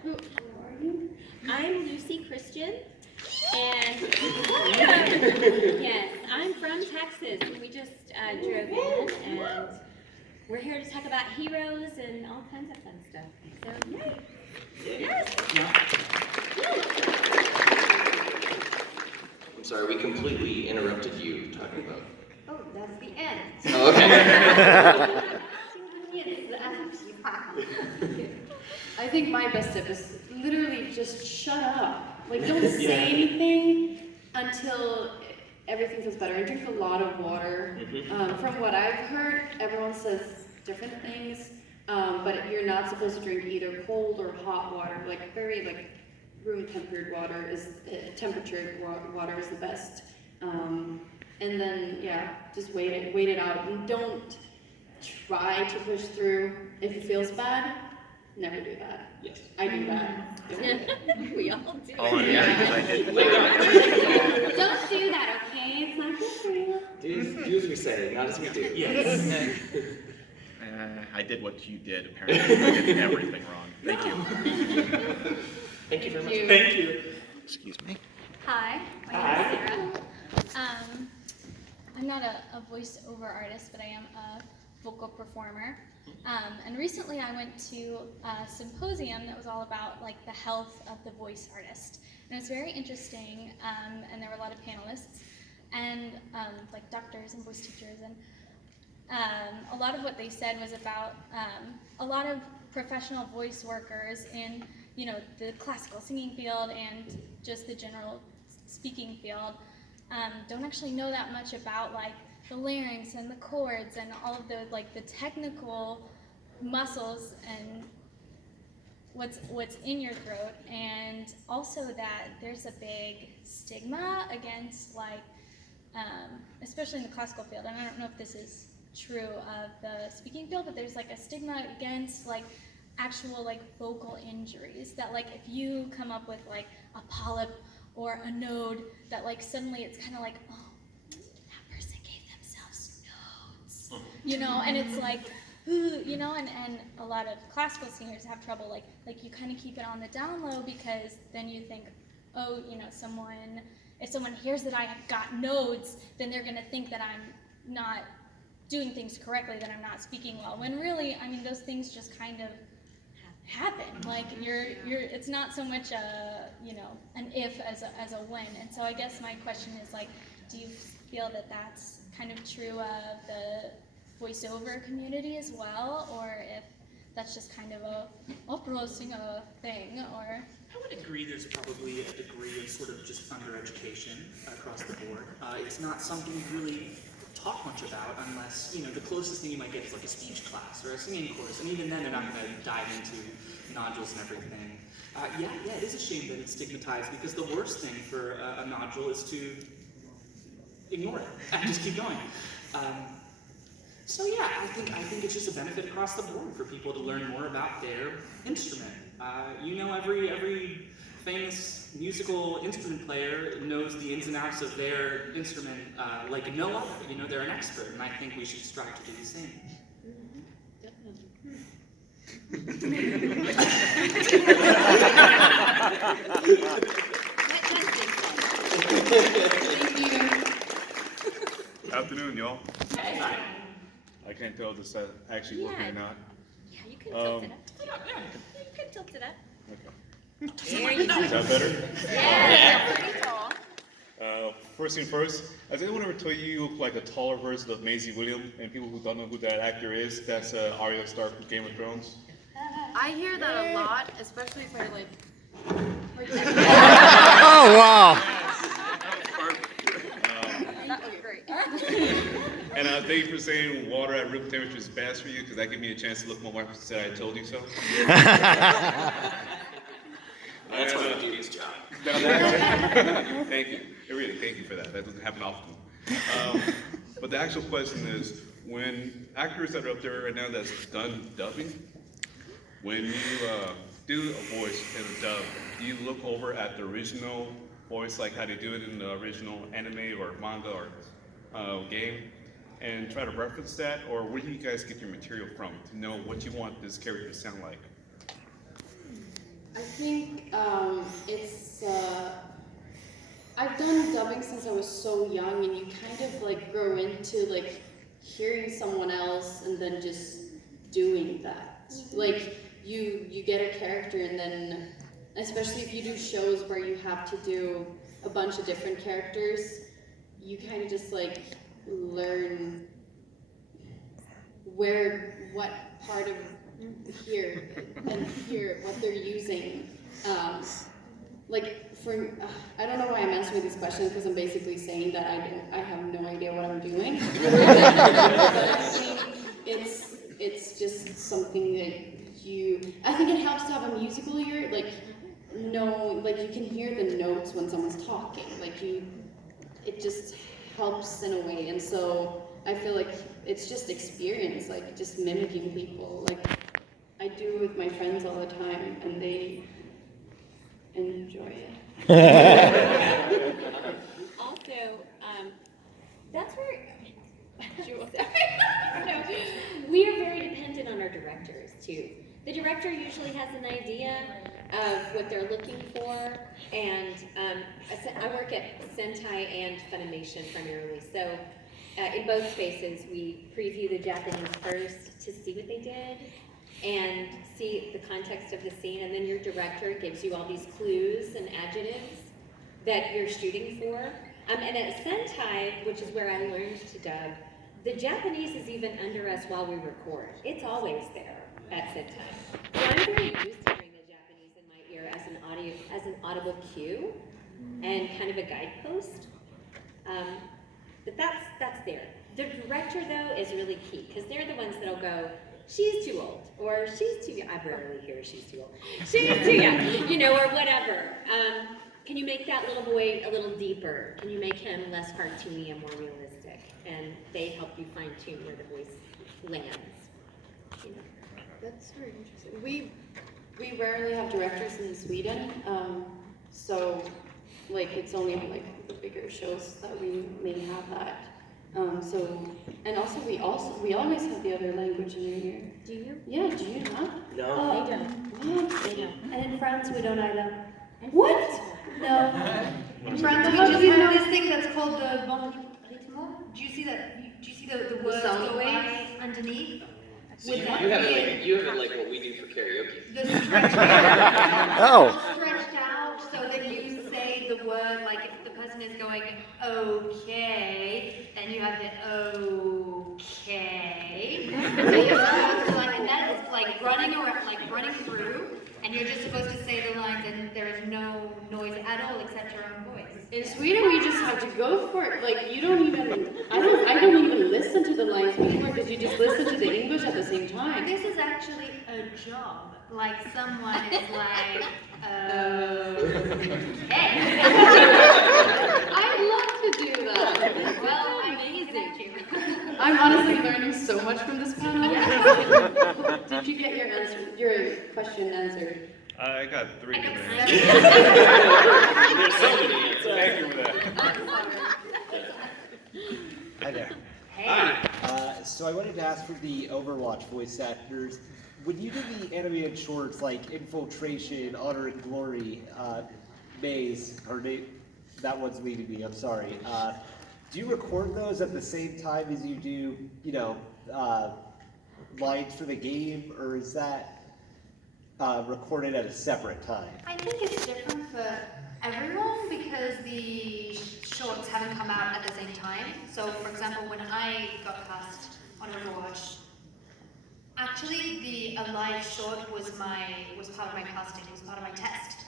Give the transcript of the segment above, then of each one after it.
Who are you? I'm Lucy Christian, and yes, I'm from Texas. We just drove in, and we're here to talk about heroes and all kinds of fun stuff. So, yay! Yes. I'm sorry, we completely interrupted you talking about. Oh, that's the end. Oh, okay. I think my best tip is literally just shut up. Like, don't say anything until everything feels better. I drink a lot of water. From what I've heard, everyone says different things, but you're not supposed to drink either cold or hot water. Like, very, room tempered water is, temperature water is the best. And then, yeah, just wait it out. And don't try to push through if it feels bad. Never do that. Yes. I do that. We all do. Oh, yeah, because I did. Don't do that, okay? It's not good for you. Do as we say, not as we do. Yes. I did what you did, apparently. I did everything wrong. Thank you. Thank you very much. Thank you. Excuse me. Hi, my name is Sarah. I'm not a voiceover artist, but I am a vocal performer. And recently I went to a symposium that was all about the health of the voice artist. And it was very interesting, and there were a lot of panelists, and doctors and voice teachers, and a lot of what they said was about a lot of professional voice workers in the classical singing field and just the general speaking field don't actually know that much about the larynx and the chords and all of the the technical muscles and what's in your throat, and also that there's a big stigma against especially in the classical field, and I don't know if this is true of the speaking field, but there's a stigma against actual vocal injuries, that if you come up with a polyp or a node, that suddenly it's kind of oh, that person gave themselves nodes, and it's and a lot of classical singers have trouble, you kind of keep it on the down low, because then you think, oh, if someone hears that I have got nodes, then they're going to think that I'm not doing things correctly, that I'm not speaking well, when really, I mean, those things just kind of happen. It's not so much a, an if as a when. And so I guess my question is do you feel that that's kind of true of the voiceover community as well, or if that's just kind of a opera singer thing, or? I would agree there's probably a degree of sort of just undereducation across the board. It's not something you really talk much about unless, the closest thing you might get is a speech class or a singing course, and even then they're not going to dive into nodules and everything. Yeah, it is a shame that it's stigmatized, because the worst thing for a nodule is to ignore it and just keep going. So yeah, I think it's just a benefit across the board for people to learn more about their instrument. Every famous musical instrument player knows the ins and outs of their instrument like no other. They're an expert, and I think we should strive to do the same. Afternoon, y'all. Hi. I can't tell if this is actually working or not. Yeah, you can tilt it up. You can tilt it up. Okay. There you go. Is that better? Yeah, pretty tall. First thing first, has anyone ever told you look like a taller version of Maisie Williams? And people who don't know who that actor is, that's Arya Stark from Game of Thrones. I hear that a lot, especially if I Oh, wow. That was great. And thank you for saying water at room temperature is best for you, because that gave me a chance to look at my wife and say I told you so. That's why I do his job. Thank you. Really, thank you for that. That doesn't happen often. But the actual question is, when actors that are up there right now that's done dubbing, when you do a voice in a dub, do you look over at the original voice, like how they do it in the original anime or manga or game, and try to reference that? Or where do you guys get your material from to know what you want this character to sound like? I think it's. I've done dubbing since I was so young, and you kind of like grow into like hearing someone else and then just doing that. Like you get a character, and then especially if you do shows where you have to do a bunch of different characters, you kind of just like learn what part of here and here what they're using. Like for I don't know why I'm answering these questions, because I'm basically saying that I have no idea what I'm doing. But I think it's just something that I think it helps to have a musical ear, like you can hear the notes when someone's talking, it just helps in a way. And so I feel like it's just experience, like just mimicking people. Like I do with my friends all the time, and they enjoy it. Also, that's where we are very dependent on our directors too. The director usually has an idea of what they're looking for, and I work at Sentai and Funimation primarily, so in both spaces we preview the Japanese first to see what they did and see the context of the scene, and then your director gives you all these clues and adjectives that you're shooting for. And at Sentai, which is where I learned to dub, the Japanese is even under us while we record. It's always there at Sentai. So I'm very used to hearing the Japanese in my ear as an audible cue and kind of a guidepost. But that's there. The director though is really key, because they're the ones that'll go, she's too old, or she's too young. I rarely hear she's too old. She's too young, or whatever. Can you make that little boy a little deeper? Can you make him less cartoony and more realistic? And they help you fine tune where the voice lands. That's very interesting. We rarely have directors in Sweden, so like it's only on like the bigger shows that we may have that. And also we always have the other language in your ear. Do you? Yeah, do you not? No. They don't. What? They don't. And in France, we don't either. What? No. In France, we How just do you have know? this thing that's called the bon rythme. Do you see that? Do you see the words sound go waves? by underneath? So you With have that it like what we do for karaoke. The stretched Oh. stretched out so that you say the word, like if the person is going okay, then you have the okay. So you're supposed to and that is like running around, like running through, and you're just supposed to say the lines, and there is no noise at all except your own voice. In Sweden, we just have to go for it. Like you don't even. I don't even listen to the lines anymore, because you just listen to the English at the same time. This is actually a job. Like someone is like, okay. I'd love to do that. Well, I'm amazing. I'm honestly learning so much from this panel. Did you get your question answered? I got 3 I got different 7. answers. There's so many answers. Thank you for that. Hi there. Hey. So I wanted to ask for the Overwatch voice actors, when you do the animated shorts like Infiltration, Honor and Glory, Maze, that one's leaving me, I'm sorry. Do you record those at the same time as you do, lines for the game, or is that recorded at a separate time? I think it's different for everyone because the shorts haven't come out at the same time. So, for example, when I got cast on Overwatch, actually a live short was part of my casting. It was part of my test.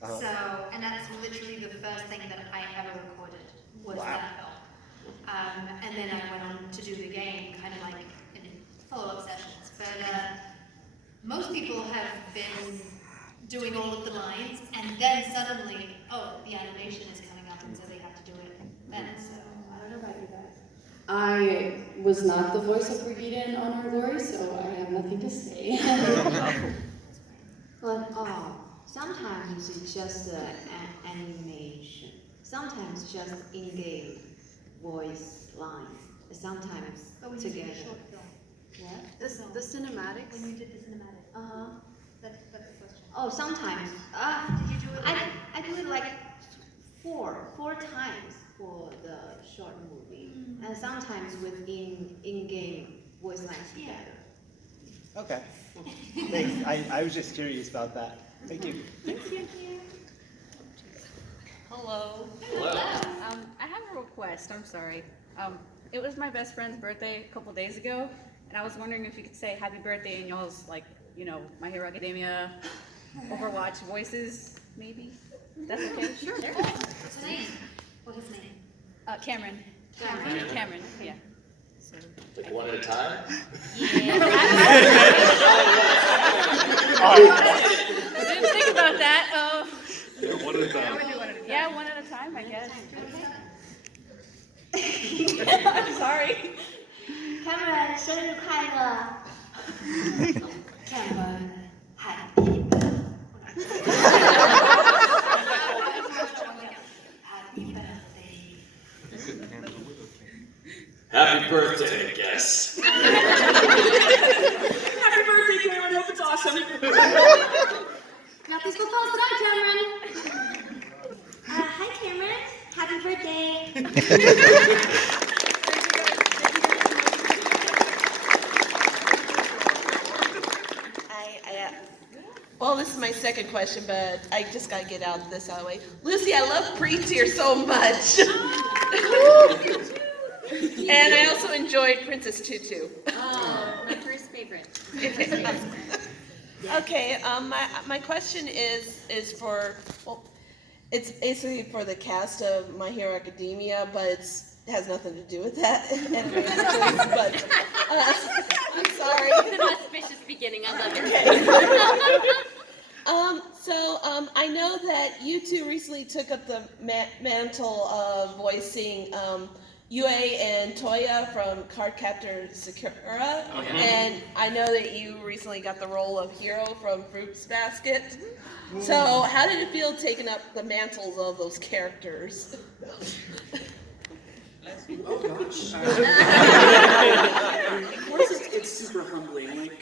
Uh-huh. So, and that's literally the first thing that I ever recorded was Wow. that film. And then I went on to do the game, kind of like in follow-up sessions. But most people have been doing all of the lines, and then suddenly, the animation is coming up, and so they have to do it then. So I don't know about you guys. I was not the voice of Brigida in Honor and Glory, so I have nothing to say. But sometimes it's just an animation. Sometimes just in-game voice lines. Sometimes But when you did together. the short film, What? The cinematics. when you did the cinematic, Uh-huh. that's the question. Oh, sometimes. Did you do it? I do it like four times for the short movie, and sometimes with in-game voice lines together. Okay. Thanks. I was just curious about that. Thank you. Hello. Hello. I have a request. I'm sorry. It was my best friend's birthday a couple days ago, and I was wondering if you could say happy birthday in y'all's, like, My Hero Academia, Overwatch voices, maybe? That's okay? Sure. What's his name? What's his name? Cameron. Cameron. Cameron, yeah. So, Like one at a time? I didn't think about that. One at a time. Yeah, one at a time, I guess. Sorry. Cameron，生日快乐 Cameron. Happy birthday. Happy birthday. Happy birthday, I guess. Happy birthday, Cameron. Hope it's awesome. Got this go post it out, Cameron. Hi Cameron, happy birthday. Well, this is my second question, but I just gotta get this out of the way. Lucy, I love Pre-Tier so much. And I also enjoyed Princess Tutu. Oh, my first favorite. Okay, my question is for, well, it's basically for the cast of My Hero Academia, but it has nothing to do with that. But I'm sorry. It's an auspicious beginning. I love it. I know that you two recently took up the mantle of voicing Yue and Toya from Cardcaptor Sakura, and I know that you recently got the role of Hiro from Fruits Basket. So, how did it feel taking up the mantles of those characters? Oh gosh. Of course, it's super humbling. Like,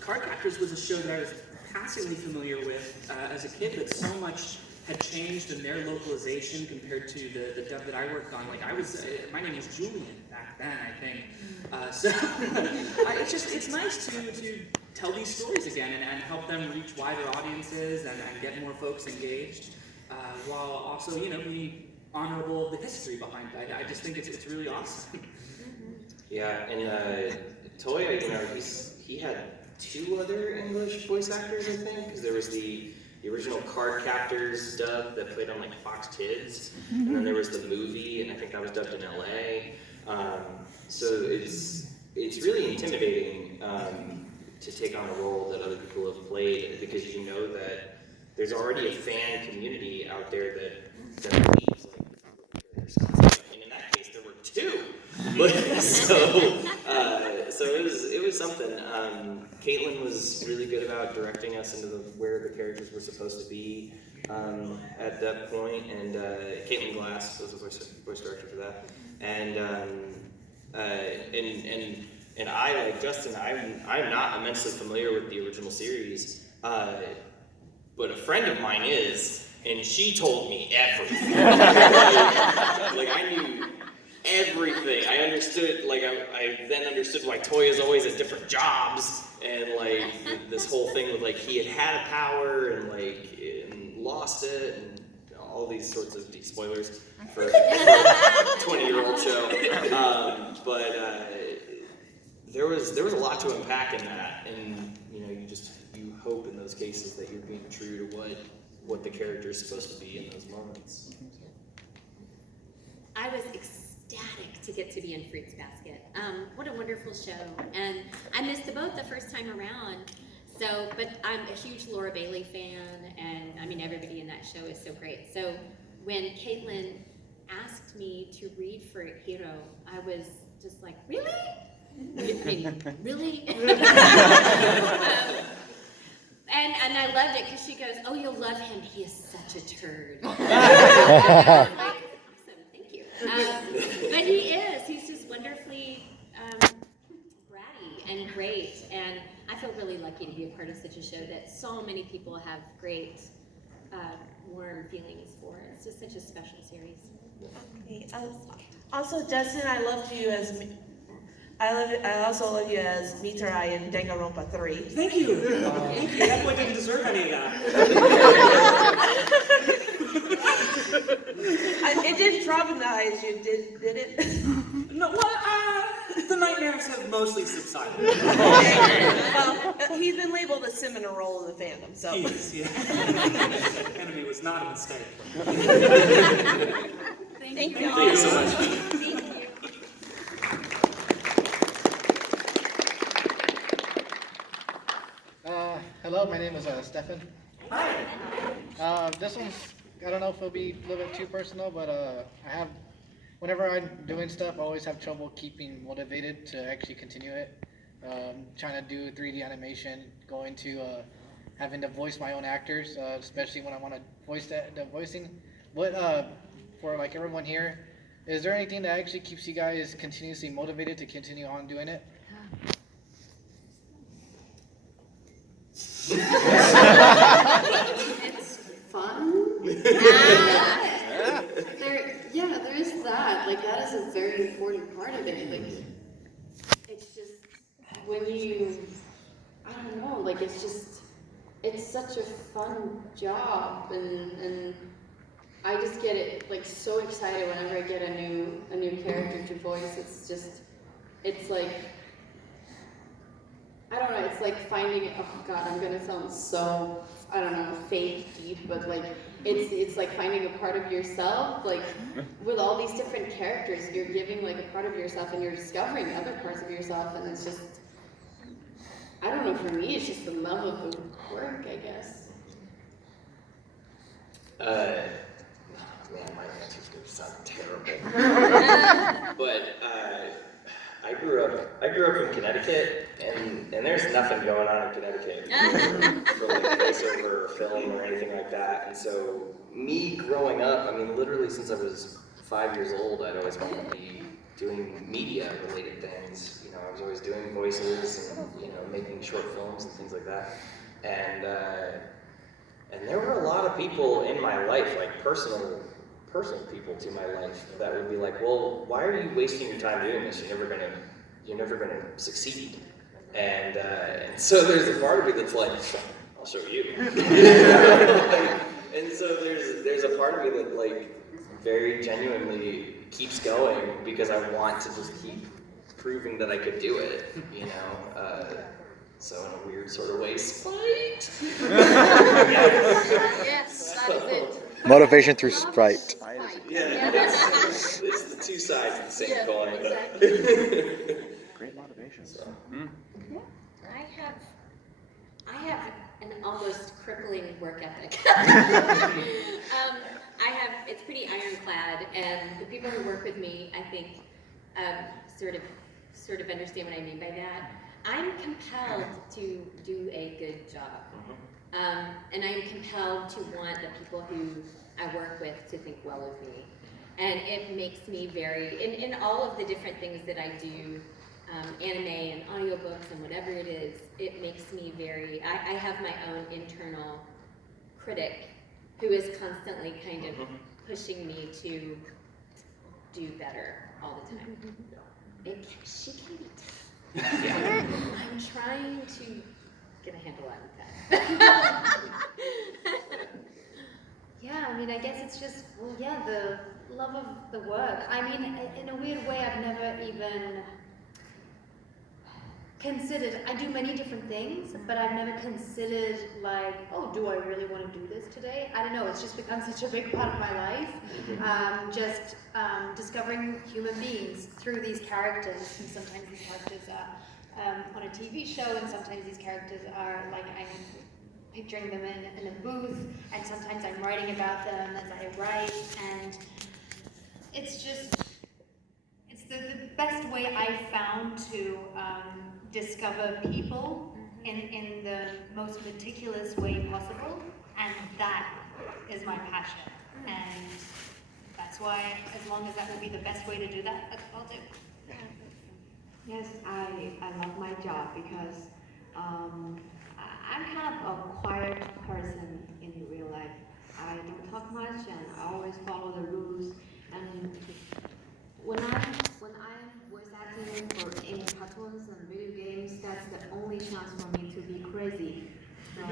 Cardcaptors was a show that I was passingly familiar with as a kid, but so much had changed in their localization compared to the dub that I worked on. Like, my name was Julian back then, I think. It's nice to tell these stories again and help them reach wider audiences and get more folks engaged, while also, being honorable of the history behind it. I just think it's really awesome. Yeah, and Toya, he had 2 other English voice actors, I think, because there was the original Card Captors dub that played on like Fox Kids, and then there was the movie, and I think that was dubbed in LA. So it's really intimidating to take on a role that other people have played, because you know that there's already a fan community out there that believes like, and in that case there were 2. So it was something. Caitlin was really good about directing us into where the characters were supposed to be at that point, and Caitlin Glass was the voice director for that. And I, like Justin, I'm not immensely familiar with the original series, but a friend of mine is, and she told me everything. Like I knew everything. I understood, like I then understood why Toya's always at different jobs, and like this whole thing with like he had a power and like and lost it, and all these sorts of deep spoilers for a 20-year-old show. But there was a lot to unpack in that, and you hope in those cases that you're being true to what the character is supposed to be in those moments. I was ecstatic to get to be in Fruits Basket. What a wonderful show. And I missed the boat the first time around. So, but I'm a huge Laura Bailey fan, and I mean, everybody in that show is so great. So when Caitlin asked me to read for Hiro, I was just like, really? I mean, really? And I loved it because she goes, oh, you'll love him. He is such a turd. I was like, awesome, thank you. But he is. He's just wonderfully bratty and great. And I I feel really lucky to be a part of such a show that so many people have great, warm feelings for. It's just such a special series. Okay. Also, Justin, I loved you as I also love you as Mitarai in Danganronpa 3. Thank you. Thank you. That boy didn't deserve any of that. It didn't traumatize you, did it? No, well, the nightmares have mostly subsided. Well, he's been labeled a seminal role in the fandom, so. He is, yeah. Enemy was not a mistake. Thank you all. Thank you so much. Thank you. Hello, my name is Stefan. Hi. This one's, I don't know if it'll be a little bit too personal, but whenever I'm doing stuff, I always have trouble keeping motivated to actually continue it. Trying to do 3D animation, going to having to voice my own actors, especially when I want to voice the voicing. What, for like everyone here, is there anything that actually keeps you guys continuously motivated to continue on doing it? It's fun. There is that. Like, that is a very important part of it. Like, it's just when you, I don't know, like, it's such a fun job, and I just get it, like, so excited whenever I get a new character to voice. It's like, I don't know, it's like finding, oh god, I'm gonna sound so, I don't know, fake deep, but like, it's like finding a part of yourself, like, with all these different characters, you're giving like a part of yourself and you're discovering other parts of yourself, and it's just, I don't know, for me, it's just the love of the work, I guess. Man, my answer's gonna sound terrible. But I grew up in Connecticut, and there's nothing going on in Connecticut for like voiceover or film or anything like that. And so me growing up, I mean, literally since I was 5 years old, I'd always wanted to be doing media-related things. You know, I was always doing voices and making short films and things like that. And there were a lot of people in my life, like personal people to my life, that would be like, well, why are you wasting your time doing this? You're never gonna succeed. And so there's a part of me that's like, I'll show you. And so there's a part of me that like very genuinely keeps going because I want to just keep proving that I could do it, so in a weird sort of way, spite. Yes, that is it. Motivation through Sprite. Yeah, it's the two sides of the same coin. Exactly. Great motivation. So. I have an almost crippling work ethic. It's pretty ironclad, and the people who work with me, I think, sort of understand what I mean by that. I'm compelled to do a good job. And I'm compelled to want the people who I work with to think well of me. And it makes me very, in all of the different things that I do, anime and audiobooks and whatever it is, it makes me very, I have my own internal critic who is constantly kind of pushing me to do better all the time. She can be tough. I'm trying to get a handle on that. Yeah, I mean, I guess it's just, the love of the work. I mean, in a weird way, I've never even considered, I do many different things, but I've never considered like, oh, do I really want to do this today? I don't know, it's just become such a big part of my life. Discovering human beings through these characters, and sometimes these characters are on a TV show, and sometimes these characters are like, I'm picturing them in a booth, and sometimes I'm writing about them as I write, and it's just, it's the best way I've found to discover people in the most meticulous way possible, and that is my passion, and that's why, as long as that will be the best way to do that, that's what I'll do. Yes, I love my job because I'm kind of a quiet person in real life. I don't talk much and I always follow the rules. And when I'm voice acting for in cartoons and video games, that's the only chance for me to be crazy. So,